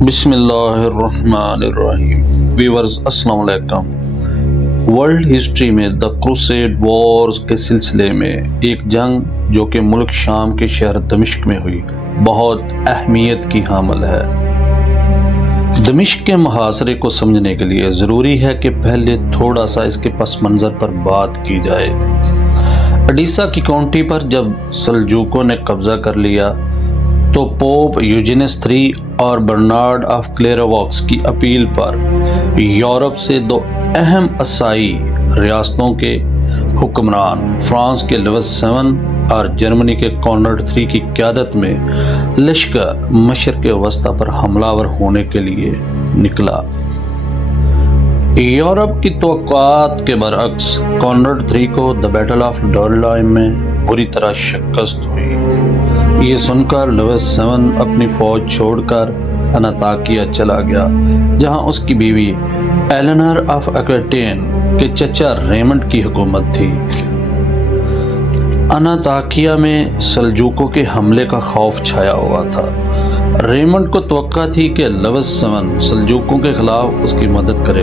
بسم اللہ الرحمن الرحیم۔ ویورز السلام علیکم۔ ورلڈ ہسٹری میں دا کروسیڈ وارز کے سلسلے میں ایک جنگ جو کہ ملک شام کے شہر دمشق میں ہوئی بہت اہمیت کی حامل ہے۔ دمشق کے محاصرے کو سمجھنے کے لیے ضروری ہے کہ پہلے تھوڑا سا اس کے پس منظر پر بات کی جائے۔ اڈیسا کی کاؤنٹی پر جب سلجوقوں نے قبضہ کر لیا تو پوپ یوجینس III اور برنارڈ آف کلیرواکس کی اپیل پر یورپ سے دو اہم عیسائی ریاستوں کے حکمران فرانس کے لوئس VII اور جرمنی کے کانرڈ III کی قیادت میں لشکر مشرق وسطی پر حملہ آور ہونے کے لیے نکلا۔ یورپ کی توقعات کے برعکس کانرڈ III کو دی بیٹل آف ڈورلائم میں بری طرح شکست ہوئی۔ یہ سن کر لوئس VII اپنی فوج چھوڑ کر انطاکیہ چلا گیا، جہاں اس کی بیوی ایلینور آف ایکویٹین کے چچا ریمنڈ کی حکومت تھی۔ انطاکیہ میں سلجوقوں کے حملے کا خوف چھایا ہوا تھا۔ ریمنڈ کو توقع تھی کہ لوئس VII سلجوقوں کے خلاف اس کی مدد کرے،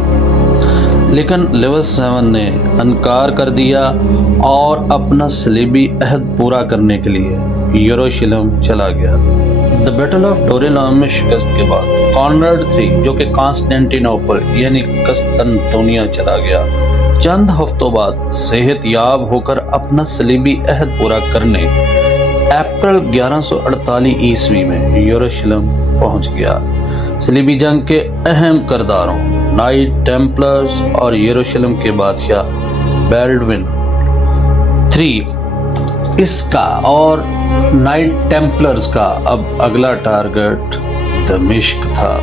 لیکن لوئس VII نے انکار کر دیا اور اپنا صلیبی عہد پورا کرنے کے لیے یروشلم چلا گیا۔ دی بیٹل آف ڈورلائم میں شکست کے بعد کانرڈ III جو کہ کانسٹینٹینوپل یعنی قسطنطنیہ چلا گیا۔ چند ہفتوں بعد صحت یاب ہو کر اپنا صلیبی عہد پورا کرنے اپریل 1148 میں یروشلم پہنچ گیا۔ صلیبی جنگ کے اہم کرداروں نائٹ ٹیمپلرز اور یروشلم کے بادشاہ بیلڈوین III اس کا اور نائٹ ٹیمپلرز کا اب اگلا ٹارگٹ دمشق تھا۔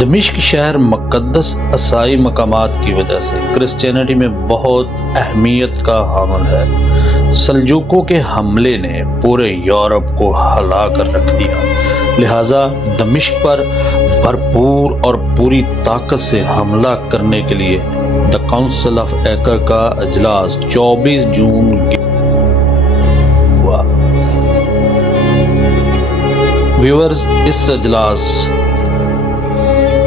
دمشق شہر مقدس عیسائی مقامات کی وجہ سے کرسچینٹی میں بہت اہمیت کا حامل ہے۔ سلجوقوں کے حملے نے پورے یورپ کو ہلا کر رکھ دیا، لہٰذا دمشق پر بھرپور اور پوری طاقت سے حملہ کرنے کے لیے دی کونسل آف ایکر کا اجلاس 24 جون ہوا۔ ویورز، اس اجلاس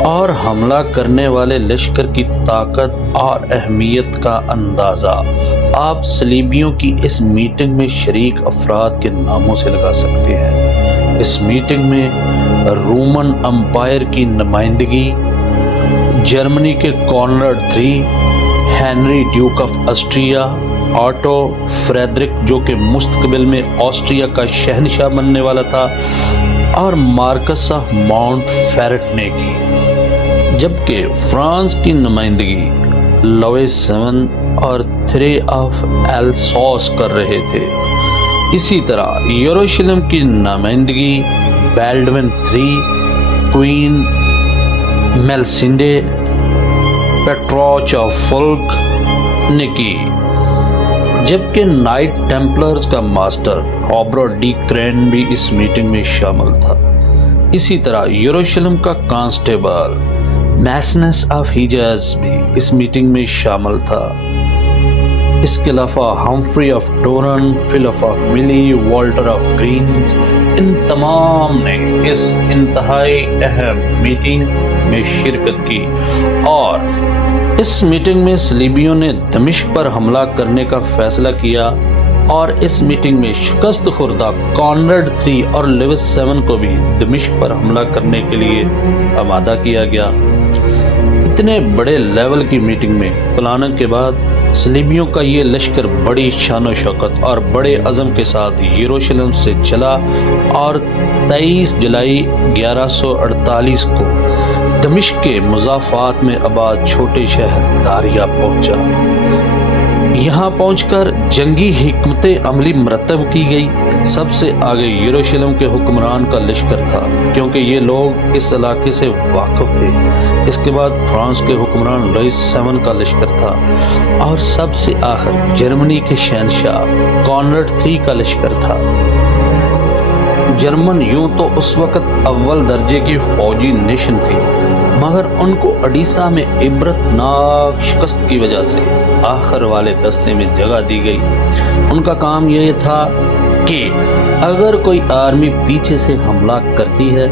اور حملہ کرنے والے لشکر کی طاقت اور اہمیت کا اندازہ آپ صلیبیوں کی اس میٹنگ میں شریک افراد کے ناموں سے لگا سکتے ہیں۔ اس میٹنگ میں رومن امپائر کی نمائندگی جرمنی کے Conrad III، Henry duke of Austria, Otto Frederick جو کہ مستقبل میں آسٹریا کا شہنشاہ بننے والا تھا، اور مارکس آف ماؤنٹ فیرٹ نے کی، جبکہ فرانس کی نمائندگی لوئس VII اور III آف ایلساس کر رہے تھے۔ اسی طرح یروشلم کی نمائندگی بیلڈوین III، کوئین میلسینڈے پیٹروچ آف فولک نے کی، جبکہ نائٹ ٹیمپلرز کا ماسٹر رابرٹ ڈی کرین بھی اس میٹنگ میں شامل تھا۔ اسی طرح یروشلم کا کانسٹیبل میسنس آف حجاز بھی اس میٹنگ میں شامل تھا۔ اس کے علاوہ Humphrey of Toron, Philip of Milly, Walter of Grenier, ان تمام نے اس انتہائی اہم میٹنگ میں شرکت کی، اور اس میٹنگ میں صلیبیوں نے دمشق پر حملہ کرنے کا فیصلہ کیا، اور اس میٹنگ میں شکست خوردہ کانرڈ III اور لوئس VII کو بھی دمشق پر حملہ کرنے کے لیے آمادہ کیا گیا۔ اتنے بڑے لیول کی میٹنگ میں پلاننگ کے بعد صلیبیوں کا یہ لشکر بڑی شان و شوکت اور بڑے عزم کے ساتھ یروشلم سے چلا، اور 23 جولائی 1148 کو دمشق کے مضافات میں آباد چھوٹے شہر داریا پہنچا۔ یہاں پہنچ کر جنگی حکمت عملی مرتب کی گئی۔ سب سے آگے یروشلم کے حکمران کا لشکر تھا، کیونکہ یہ لوگ اس علاقے سے واقف تھے۔ اس کے بعد فرانس کے حکمران لوئس VII کا لشکر تھا، اور سب سے آخر جرمنی کے شہنشاہ کانرڈ III کا لشکر تھا۔ جرمن یوں تو اس وقت اول درجے کی فوجی نیشن تھی، مگر ان کو اڈیسہ میں عبرتناک شکست کی وجہ سے آخر والے دستے میں جگہ دی گئی۔ ان کا کام یہ تھا کہ اگر کوئی آرمی پیچھے سے حملہ کرتی ہے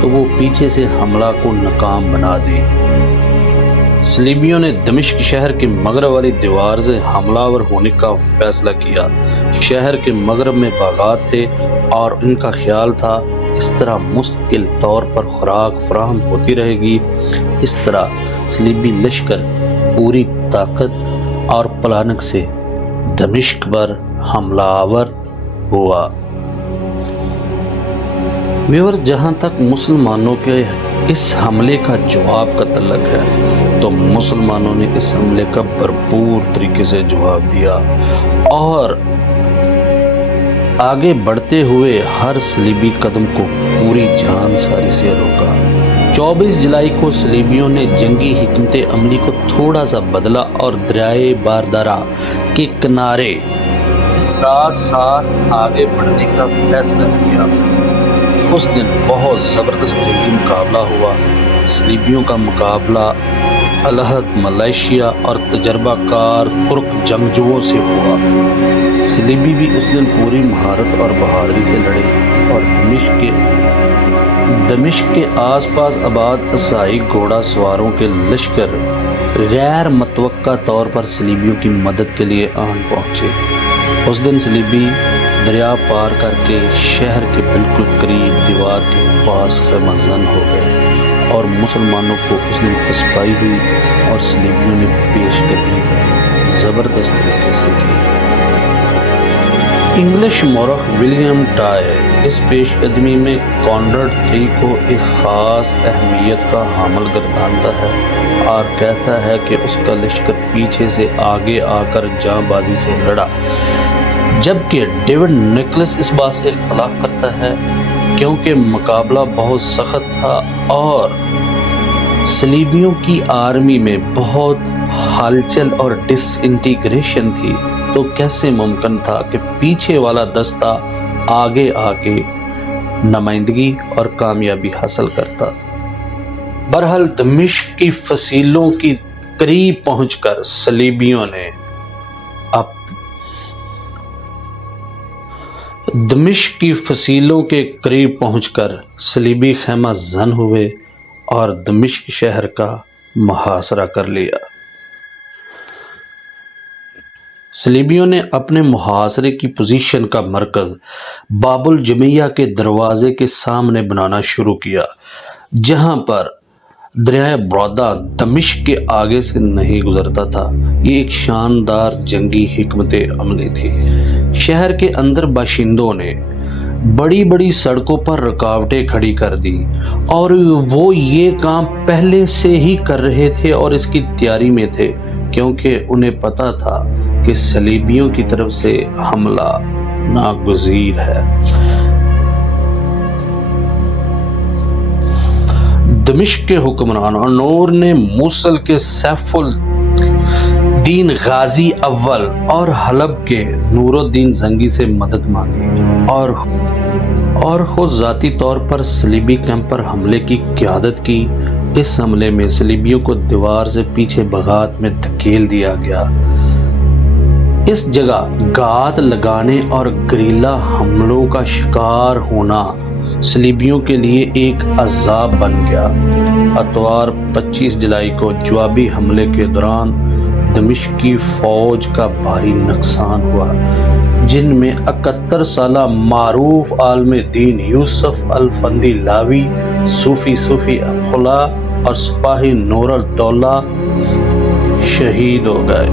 تو وہ پیچھے سے حملہ کو ناکام بنا دے۔ صلیبیوں نے دمشق شہر کے مغرب والی دیوار سے حملہ آور ہونے کا فیصلہ کیا۔ شہر کے مغرب میں باغات تھے اور ان کا خیال تھا اس طرح مستقل طور پر خوراک فراہم ہوتی رہے گی۔ اس طرح صلیبی لشکر پوری طاقت اور پلانک سے دمشق پر حملہ آور ہوا۔ ویورز، جہاں تک مسلمانوں کے اس حملے کا جواب کا تعلق ہے تو مسلمانوں نے اس حملے کا بھرپور طریقے سے جواب دیا اور آگے بڑھتے ہوئے ہر صلیبی قدم کو پوری جان ساری سے روکا۔ 24 جولائی کو صلیبیوں نے جنگی حکمت عملی کو تھوڑا سا بدلا اور دریائے باردارا کے کنارے ساتھ ساتھ آگے بڑھنے کا فیصلہ کیا۔ اس دن بہت زبردست جنگی مقابلہ ہوا۔ صلیبیوں کا مقابلہ الہد ملائیشیا اور تجربہ کار ترک جنگجوؤں سے ہوا۔ صلیبی بھی اس دن پوری مہارت اور بہادری سے لڑے اور دمشق کے آس پاس آباد عیسائی گھوڑا سواروں کے لشکر غیر متوقع طور پر صلیبیوں کی مدد کے لیے آن پہنچے۔ اس دن صلیبی دریا پار کر کے شہر کے بالکل قریب دیوار کے پاس خیمہ زن ہو گئے اور مسلمانوں کو اس دن پسپائی ہوئی اور صلیبیوں نے پیش قدمی زبردست طریقے سے کی۔ انگلش مورخ ولیم ٹائے اس پیش قدمی میں کانرڈ 3 کو ایک خاص اہمیت کا حامل گردانتا ہے اور کہتا ہے کہ اس کا لشکر پیچھے سے آگے آ کر جاں بازی سے لڑا، جبکہ ڈیوڈ نکلس اس بات سے اختلاف کرتا ہے کیونکہ مقابلہ بہت سخت تھا اور صلیبیوں کی آرمی میں بہت ہلچل اور ڈس انٹیگریشن تھی، تو کیسے ممکن تھا کہ پیچھے والا دستہ آگے آ کے نمائندگی اور کامیابی حاصل کرتا۔ بہرحال دمشق کی فصیلوں کی قریب پہنچ کر صلیبیوں نے دمشق کی فصیلوں کے قریب پہنچ کر صلیبی خیمہ زن ہوئے اور دمشق شہر کا محاصرہ کر لیا۔ صلیبیوں نے اپنے محاصرے کی پوزیشن کا مرکز باب الجمیہ کے دروازے کے سامنے بنانا شروع کیا، جہاں پر دریائے برودہ دمشق کے آگے سے نہیں گزرتا تھا۔ یہ ایک شاندار جنگی حکمت عملی تھی۔ شہر کے اندر باشندوں نے بڑی بڑی سڑکوں پر رکاوٹیں کھڑی کر دی اور وہ یہ کام پہلے سے ہی کر رہے تھے اور اس کی تیاری میں تھے، کیونکہ انہیں پتا تھا کہ صلیبیوں کی طرف سے حملہ ناگزیر ہے۔ دمشق کے حکمران انور نے موصل کے سیف الدین غازی اول اور حلب کے نور الدین زنگی سے مدد مانگی اور خود ذاتی طور پر صلیبی کیمپ پر حملے کی قیادت کی۔ اس حملے میں صلیبیوں کو دیوار سے پیچھے بغات میں دھکیل دیا گیا۔ اس جگہ گھات لگانے اور گریلا حملوں کا شکار ہونا صلیبیوں کے لیے ایک عذاب بن گیا۔ اتوار 25 جولائی کو جوابی حملے کے دوران دمشق کی فوج کا بھاری نقصان ہوا، جن میں 71 سالہ معروف عالم دین یوسف الفندی لاوی، صوفی خلا اور سپاہی نور الدولہ شہید ہو گئے۔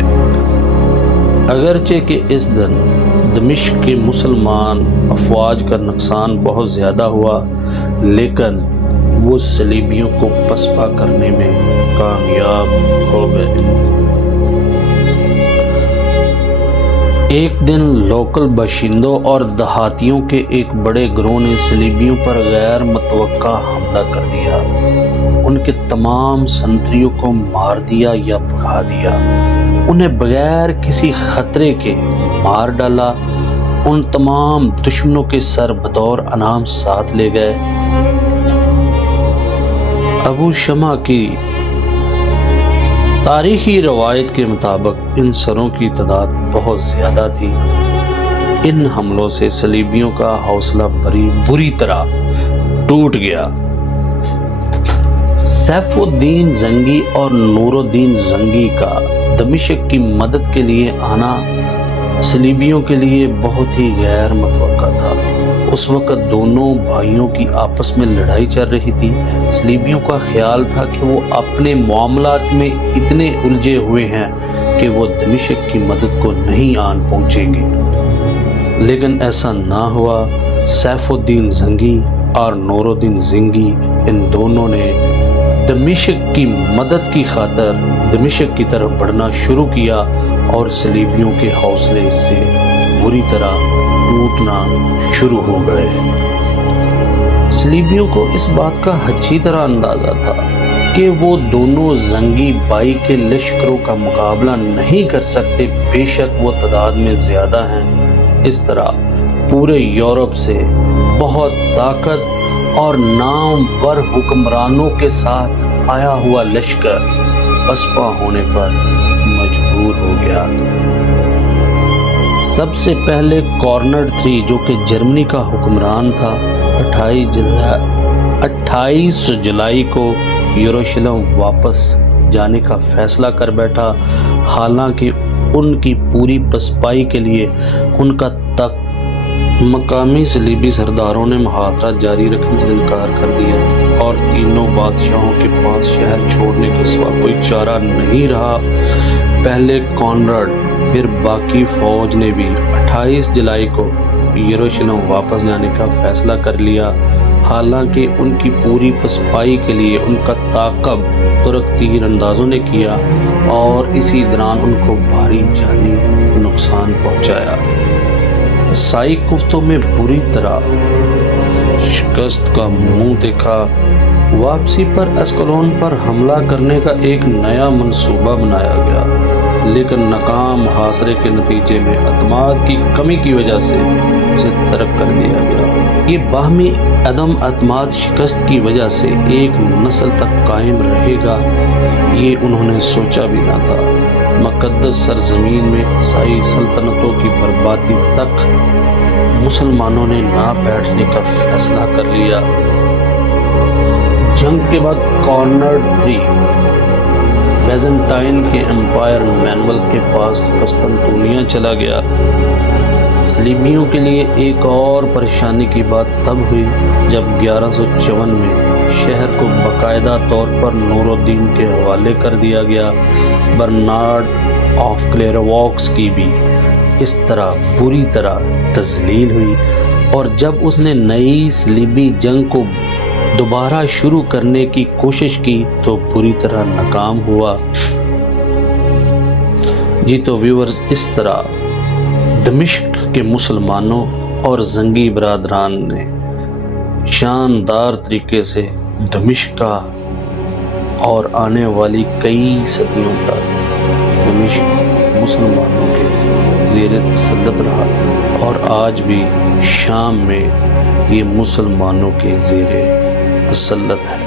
اگرچہ کہ اس دن دمشق کے مسلمان افواج کا نقصان بہت زیادہ ہوا، لیکن وہ صلیبیوں کو پسپا کرنے میں کامیاب ہو گئے۔ ایک دن لوکل باشندوں اور دیہاتیوں کے ایک بڑے گروہ نے صلیبیوں پر غیر متوقع حملہ کر دیا۔ ان کے تمام سنتریوں کو مار دیا یا بھگا دیا، انہیں بغیر کسی خطرے کے مار ڈالا۔ ان تمام دشمنوں کے سر بطور انعام ساتھ لے گئے۔ ابو شمع کی تاریخی روایت کے مطابق ان سروں کی تعداد بہت زیادہ تھی۔ ان حملوں سے صلیبیوں کا حوصلہ بری طرح ٹوٹ گیا۔ سیف الدین زنگی اور نور الدین زنگی کا دمشق کی مدد کے لیے آنا صلیبیوں کے لیے بہت ہی غیر متوقع تھا۔ اس وقت دونوں بھائیوں کی آپس میں لڑائی چل رہی تھی۔ صلیبیوں کا خیال تھا کہ وہ اپنے معاملات میں اتنے الجھے ہوئے ہیں کہ وہ دمشق کی مدد کو نہیں آن پہنچیں گے، لیکن ایسا نہ ہوا۔ سیف الدین زنگی اور نور الدین زنگی ان دونوں نے دمشق کی مدد کی خاطر دمشق کی طرف بڑھنا شروع کیا اور صلیبیوں کے حوصلے اس سے بری طرح ٹوٹنا شروع ہو گئے۔ صلیبیوں کو اس بات کا اچھی طرح اندازہ تھا کہ وہ دونوں زنگی بائی کے لشکروں کا مقابلہ نہیں کر سکتے، بے شک وہ تعداد میں زیادہ ہیں۔ اس طرح پورے یورپ سے بہت طاقت اور نامور حکمرانوں کے ساتھ آیا ہوا لشکر پسپا ہونے پر مجبور ہو گیا۔ سب سے پہلے کارنرڈ 3 جو کہ جرمنی کا حکمران تھا 28 جولائی کو یروشلم واپس جانے کا فیصلہ کر بیٹھا، حالانکہ ان کی پوری پسپائی کے لیے ان کا تک مقامی صلیبی سرداروں نے محاصرہ جاری رکھنے سے انکار کر دیا اور تینوں بادشاہوں کے پاس شہر چھوڑنے کے سوا کوئی چارہ نہیں رہا۔ پہلے کانرڈ پھر باقی فوج نے بھی 28 جولائی کو یروشلم واپس جانے کا فیصلہ کر لیا، حالانکہ ان کی پوری پسپائی کے لیے ان کا تعاقب ترک تیر اندازوں نے کیا اور اسی دوران ان کو بھاری جانی نقصان پہنچایا۔ عیسائی کفتوں میں بری طرح شکست کا منہ دیکھا۔ واپسی پر اسکلون پر حملہ کرنے کا ایک نیا منصوبہ بنایا گیا، لیکن ناکام محاصرے کے نتیجے میں اعتماد کی کمی کی وجہ سے اسے ترک کر دیا گیا۔ یہ باہمی عدم اعتماد شکست کی وجہ سے ایک نسل تک قائم رہے گا، یہ انہوں نے سوچا بھی نہ تھا۔ مقدس سرزمین میں عیسائی سلطنتوں کی بربادی تک مسلمانوں نے نہ بیٹھنے کا فیصلہ کر لیا۔ جنگ کے بعد کارنرڈ 3 بیزنٹائن کے امپائر مینول کے پاس قسطنطنیہ چلا گیا۔ صلیبیوں کے لیے ایک اور پریشانی کی بات تب ہوئی جب 1154 میں شہر کو باقاعدہ طور پر نور الدین کے حوالے کر دیا گیا۔ برنارڈ آف کلیرواکس کی بھی اس طرح بری طرح تذلیل ہوئی، اور جب اس نے نئی صلیبی جنگ کو دوبارہ شروع کرنے کی کوشش کی تو بری طرح ناکام ہوا۔ جی تو ویورز، اس طرح دمشق کے مسلمانوں اور زنگی برادران نے شاندار طریقے سے دمشق کا اور آنے والی کئی صدیوں تک دمشق مسلمانوں کے زیر تسلط رہا، اور آج بھی شام میں یہ مسلمانوں کے زیر تسلط ہے۔